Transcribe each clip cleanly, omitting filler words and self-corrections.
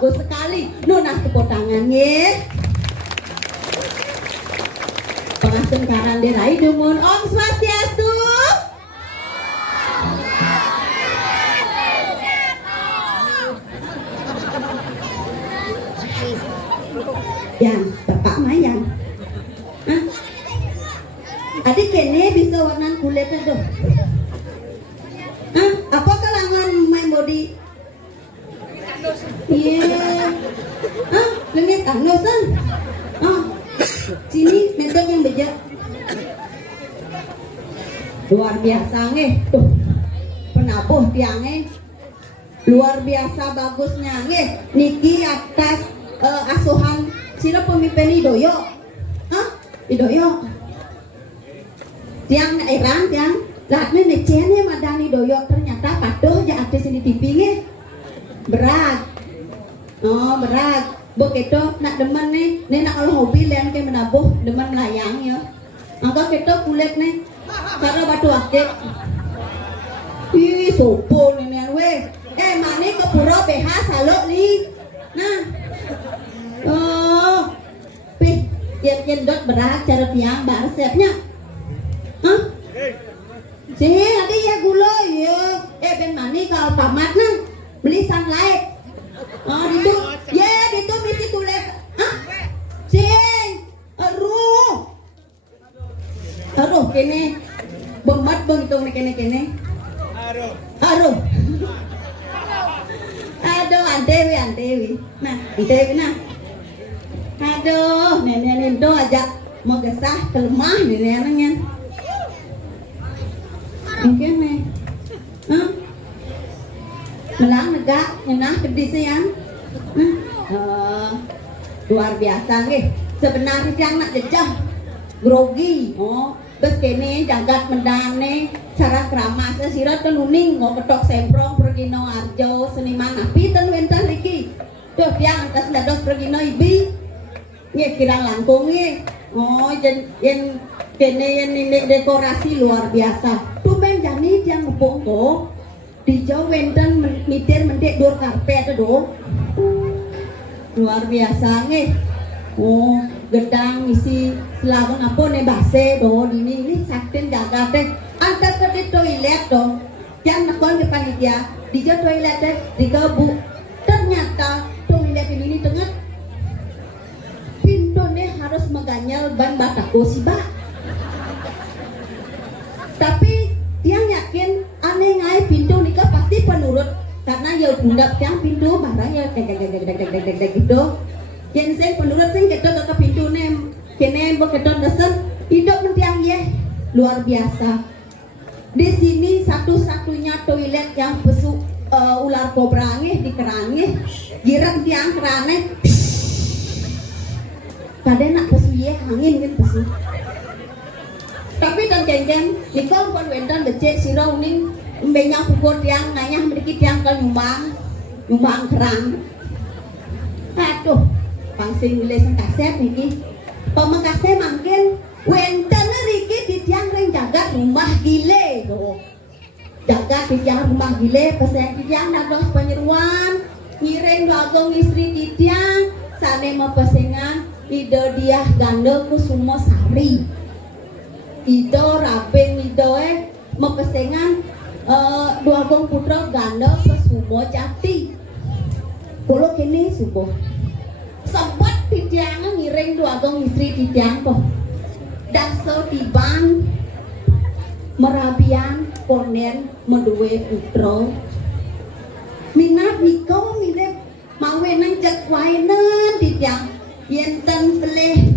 bagus sekali. Nuna tepuk tangannya. Pengasun karan dirai dumun Om Swastiastu. Yang bapak Mayang. Hah? Adik kene bisa warna kulitnya tuh. Hah? Apa kalangan main body? Iya. Hah? Lengit kanosan. Ah. Sini mentok yang bejat. Luar biasa ngeh. Tuh. Penabuh tiangnya. Luar biasa bagusnya ngeh. Niki atas asuhan sila pemimpin Idoyo. Hah? Idoyo. Tiang Iran tiang latnya necenya madani Idoyo ternyata padoh ya artis ini tipingnya berat. Oh berat. Begitu nak demen nih nak kalau hobi lian kayak menabuh demen melayang ya. Angka kita kulit nih karena batu akik. Ih sopo nih we. Mani ke pura BH salok nih. Nah. Oh. Pih, yen dot berat cara tiang bar resepnya. Hah? Sini nanti ya gula ya. Ben mani kalau tamat nang beli sunlight. Oh itu, ya itu misi tulis. Hah? Sing, aruh, kene, bemat bang itu kene. Aruh. Andewi. Nah, Andewi nah. Aduh, nenek itu ajak mau gesah kelemah neneknya. Mungkin nih. Melang negak, nyenah kedisian. Luar biasa nih. Sebenarnya yang nak jejah grogi. Oh, bes kene jagat mendane cara keramasnya sirat kenuning mau ketok semprong pergi no arjo seniman api ten wentan lagi. Tuh tiang atas dados pergi no ibi. Nih kirang langkung nih. Oh, yang kene yang ini dekorasi luar biasa. Tuh ben jani tiang ngepongko di jauh wentan mitir mendek dur karpet tuh. Luar biasa nih. Oh, gedang isi selalu apa nih base do ini sakten jaga teh antar ke toilet dong yang nakon ke panitia di toilet teh digabu ternyata toilet ini tengah pintunya harus meganyal ban batako si ba tapi dia yakin aneh ngai pintu nikah pasti penurut karena ya bundap yang pintu barang ya deg gitu yang saya penurut saya ketok ke pintu nem kene beketot desen hidup mentiang ya luar biasa di sini satu-satunya toilet yang pesu ular kobra di kerangnya girat tiang kerane kadang nak pesu ya angin kan pesu tapi dan kengkeng nikol kon wendan becek sirau ning banyak pukul tiang ngayah sedikit tiang ke nyumbang kerang aduh pangsing nulis kaset niki pemengkasnya mungkin wenten riki di tiang ring jaga rumah gile do jaga di tiang rumah gile pesen di tiang nados penyeruan ngiring doagong istri di tiang sane mepesengan ide dia ganda kusumo sari ide rabeng ide mepesengan doagong putra ganda kusumo jati kulo kini subuh sempat titiangan ngiring dua gong istri titiang kok dan so tibang merabian konen medue utro minat niko mirip mawenan jak waenan titiang yenten pelih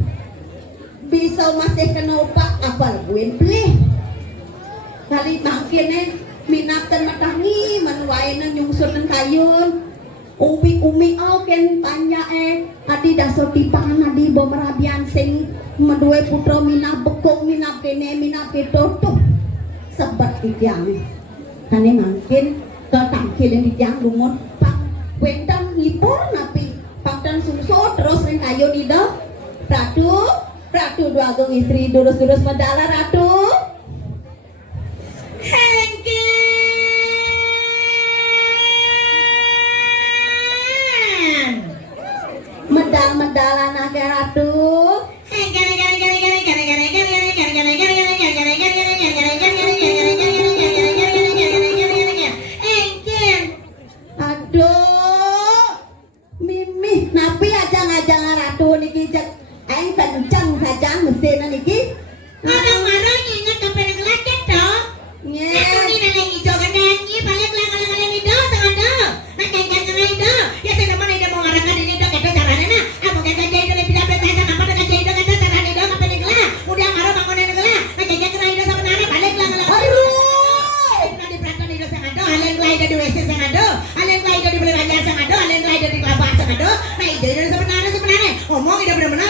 bisa masih kena opak apal buen pelih kali makin minatan matangi manuwaenan nyungsunan kayun umi ken tanya adi daso tipang adi bomerabian sing medue putra mina bekong mina kene mina pito tuh sebat tiang kane mungkin ke tangkil yang tiang lumut pak wendan ngipur napi pakdan sungso terus ring kayu di do ratu dua gong istri durus medala ratu medal anak ratu aduh mimi napi aja ratu niki jak aing kenceng saja mesin niki marah-marah ingat kapan ngelakit toh aku ni nak hijau kan nyanyi balik lang itu sangado nak kayak itu ya saya nama ini mau ngarangkan ini dok itu caranya nah aku kata jadi lebih dapat saya nama dengan jadi dok itu caranya dok apa nih gelah udah marah bangunin gelah nak kayak itu sama nana balik lang nanti peraturan itu sangado halen gelah itu di WC sangado halen gelah itu di beli banyak sangado halen gelah itu di kelapa sangado nah itu sebenarnya ngomong itu benar-benar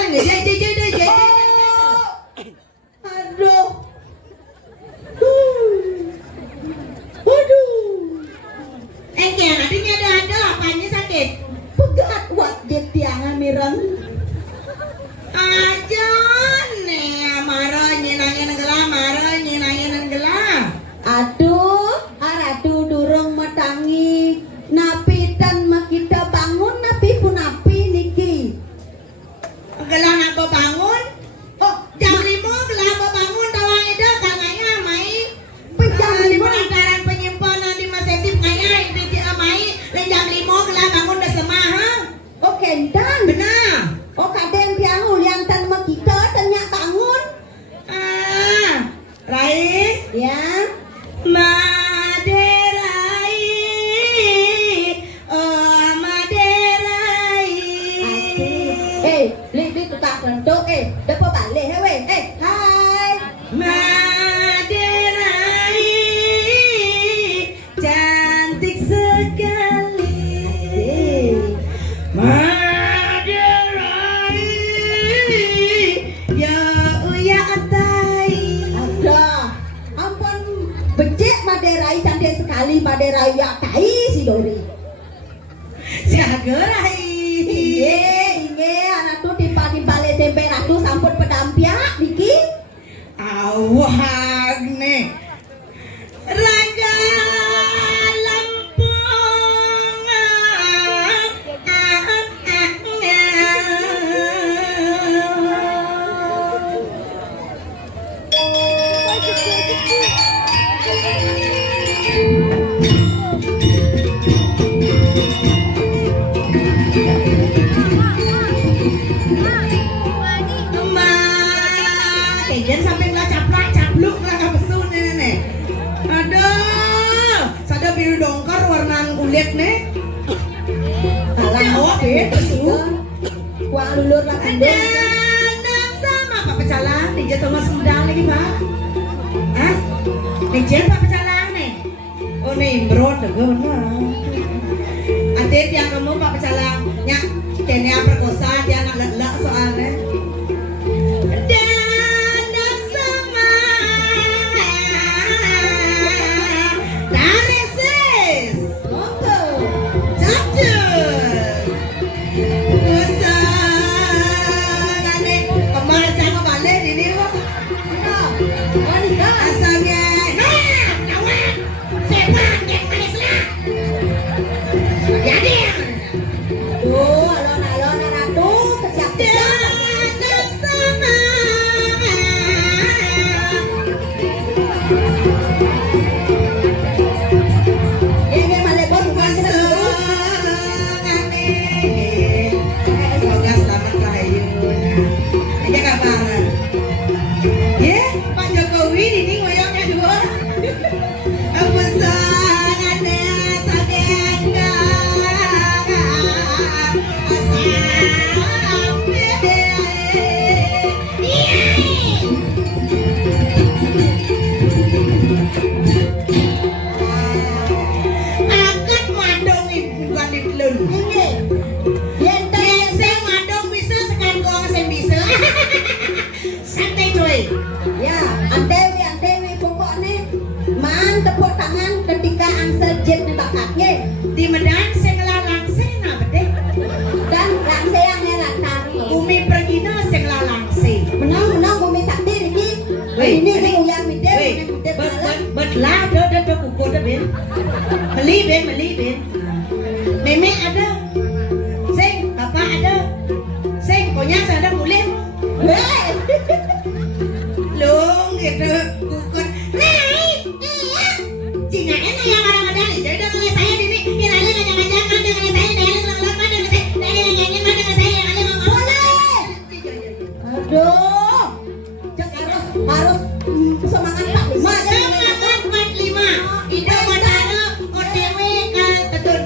gerai. Inge anak tuh tiba-tiba SMP ratu sampun pedampiak Niki. Awag nih. Raja Lampung. Jangan sampai nggak caplak capluk lah kabesun nih. Aduh, sada biru dongkar warnaan kulit nih. Salah awak ya, pesu. Kuang lulur lah Ada anak sama Pak Pecalang, Nija Thomas Sendal lagi Pak. Hah? Nija Pak Pecalang nih. Oh nih, bro, teguh bener. Adik yang kamu Pak Pecalang, nyak kayaknya perkosa dia anak lelak soalnya. Ya, antewi pokoknya man tepuk tangan ketika answer jet bakatnya Di Medan saya ngelalang saya apa deh? dan langseangnya lantari. Umi Pergina saya ngelalang saya. Menang bumi sakti Niki. Ini uyang midem, midem malam. Betlah ada kuku ada ben. Beli ben. Meme ada. Sing, bapak ada. Sing, konyas ada kulit. Long gitu kukun. Cina enak yang kadang-kadang jadi dengan saya di sini kiranya ngajak-ngajakan dengan saya dengan saya dengan boleh. Aduh, cek harus semangat Pak Lima. Semangat 45. Ida Madara OTW ke Tetun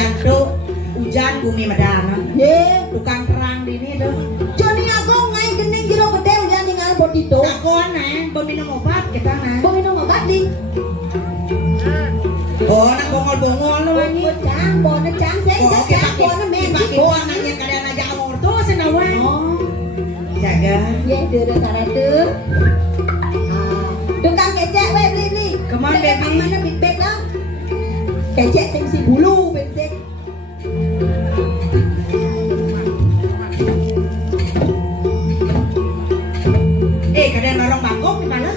Wianto hujan bumi medana. Ye, Tukang terang di ini tuh. Johnny aku ngai gening jero gede udah ninggal potito. Aku minum obat kita nah. Kau minum obat di? Oh, nak bongol-bongol lu ini. Cang, bona cang, saya Oh, cang, bona men. Pakai buang nanya kalian aja amor tuh senawan. Oh, Jaga. ya dulu cara itu. Tukang kecek, we beli nih. Come on, baby. Mana big bag lah? Kecek sing si bulu, bensek. Kalian lorong bangkok di mana?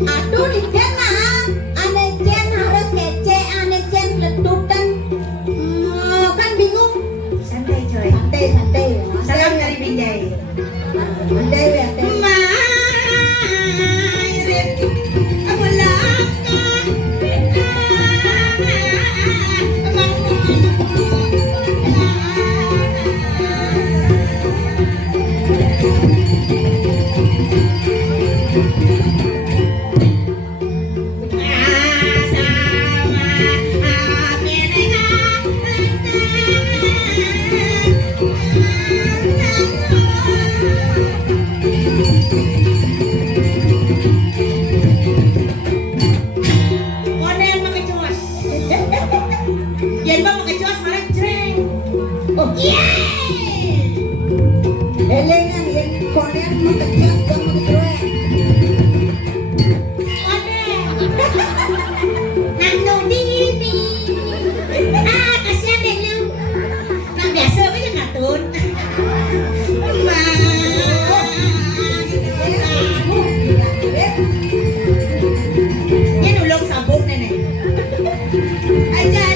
Aduh di Jen lah. Aneh Jen harus kecek, aneh Jen letutan. Kan bingung. Santai coy. Santai ya. Salam dari Binjai. Santai ya. Elengan yang konen makejak dan makejruek. Nang dini. Kasihan deh lu. Nah biasa aja ngatun. Dia nulung sabuk nenek. Aja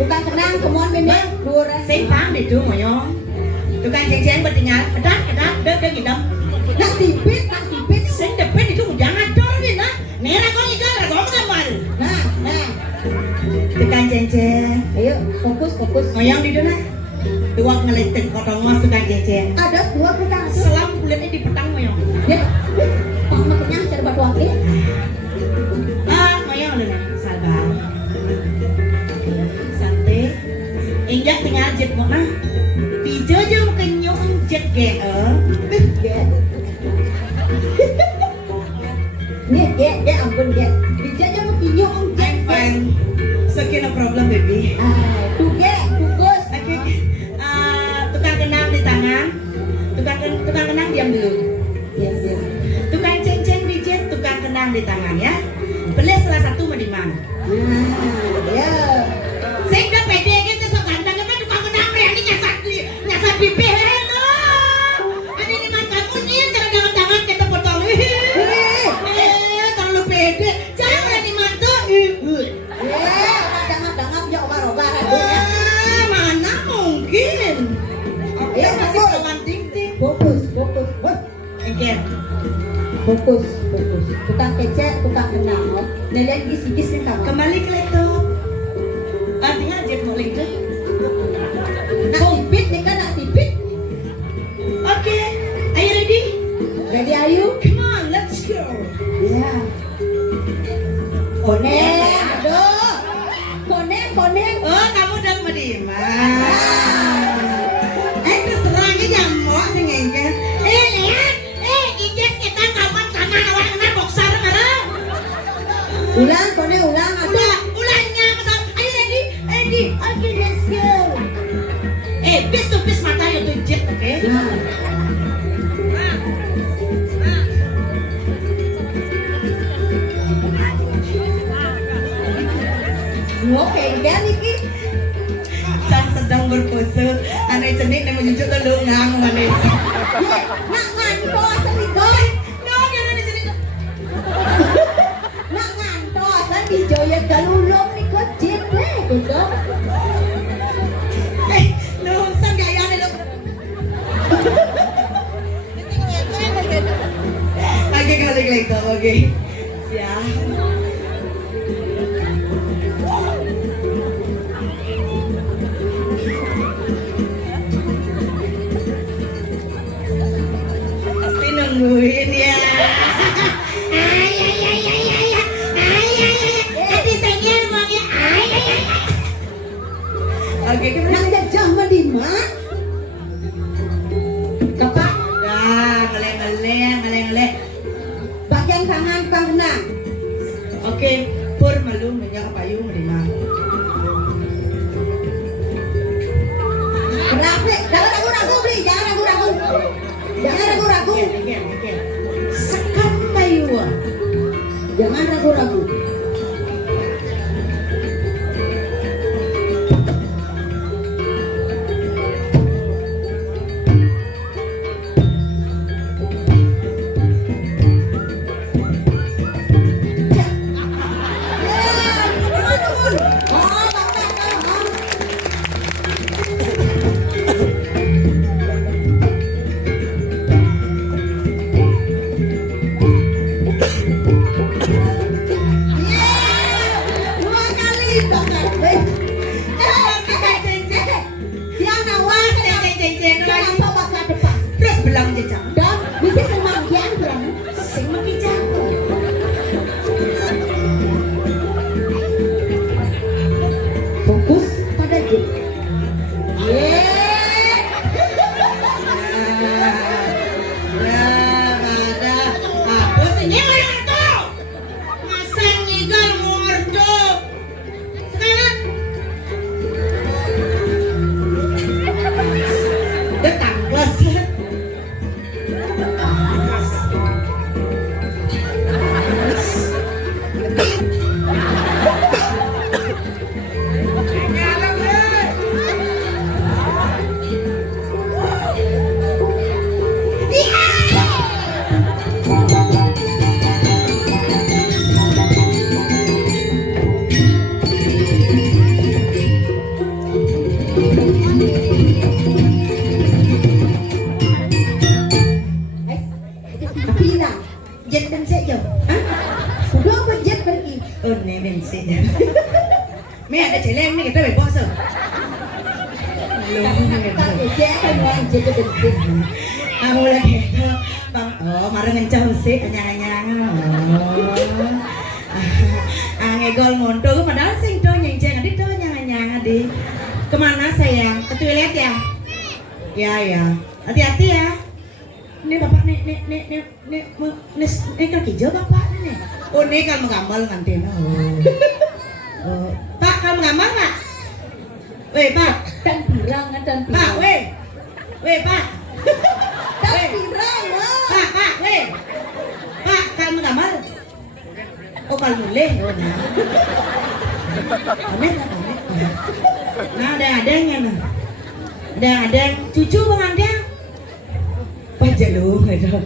Tukang kenang, kemuan bebek, dua Simpang deh tuh moyong. Tukang ceng-ceng bertinggal, kedat, deg ngidam. nak sipit, Sing depet itu jangan dor nih nah. Nera kau ikan, kau kamar. nah, Tukang ceng-ceng, ayo fokus, moyong di sana. Dua ngelitik kotong mas tukang ceng-ceng. ada dua tukang, Selam kulitnya di petang moyong. ya, pang makanya cara buat wakil, Moyong lu nih, sabar. Santai. Injak tinggal jet mau nah. Bija aja kenyong jet ge. Nih, ya ampun ya, bisa aja mau kinyo om I'm fine. So no problem baby. tuh tugas, Oke. Tukang kenang di tangan. Tukang kenang diam dulu. yes, Tukang ceng-ceng di jet, tukang kenang di tangan ya. Pilih salah satu mau di mana? nah, ya Fokus. Tukang kecek, tukang kenang. Nilai gis-gis nih kamu. Kembali ke laptop. Artinya jet mau link tuh. Nak sipit nih kan, nak sipit. Oke, are you ready? Ready ayu? Come on, let's go. Ya. Koneng, aduh. Koneng. Oh, kamu udah menerima. Terserah aja jamu sing engken. Lihat. Injes kita kapan sana awak kena boxer marah. Ulang, koneng ulang. Ulangnya kesal. Are you ready? Okay, let's go. Piece to piece mata you to jet, okay? Oke, gan iki. Cang sedang berpose, aneh cenik yang menunjuk ke lungang mana? Nak nganto asal digoy. No, dia ada cenik. Nak nganto asal dijoy galulong ni kecil deh, gitu. Lu sang gaya nih lu. Oke, kali itu, oke. Siap. Pasti nungguin ya. Nanti saya ngomongnya. Oke, Nak jajah medima. Kapak Nah, ngeleng. bagian kanan kanan. Oke, pur malu minyak payung menerima. Grafik, jangan ragu-ragu beli, jangan ragu-ragu. Jangan ragu-ragu. Sekam payung. Jangan ragu-ragu. Terus belang jejak. Dan bisa semanggian berang. Sing makin jago. Fokus pada git. Apa sih ini ordo? Masang ngigal ordo. Sekarang datang kelas. Pila. Jet dan saya Sudah berjet pergi. Oh, ini bensin. Mẹ đã chạy lên, mẹ kita bebas so. Tak berjet kan orang jet berjet. Aku lagi bang, marah ngencang sih, anyang-anyang. Ngegol monto, padahal sing to nyeng-nyeng, adik to anyang-anyang adik. Kemana sayang? Ke toilet ya? Ya. Hati-hati ya. Ini bapak nih kaki jauh bapak nih. Oh, ini kan menggambar nanti. Pak, kamu menggambar nggak? Weh, Pak. Dan pirang. Pak, weh, Pak. Dan pirang. Pak, weh. Pak, kamu menggambar? Oh, kalau boleh. Oh, nah. Pamit. Nah, ada adanya nah. Ada cucu bang ada. Pajak lu gitu.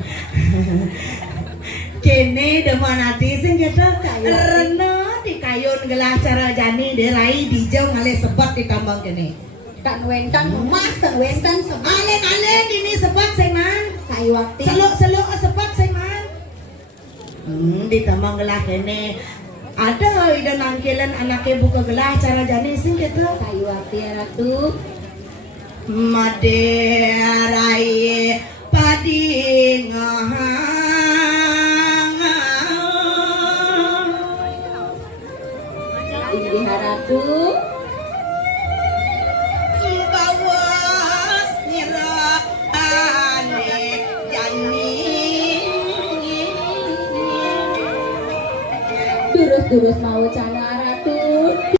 Kene deman hati sing gitu. Rena di kayun gelas cara jani derai dijau ngale sebat di kambang kene. Tak wentan emas, tak wentan sebat. Alen ini sebat sing man. Kayu waktu. Selok sebat sing man. Ditambah gelah kene. Ada ida nangkilan anaknya buka gelah cara jane sing gitu. Kayu hati ya Ratu. Maderai padingahang Inggih Ratu. bawas nyerane jani Durus-durus mau cara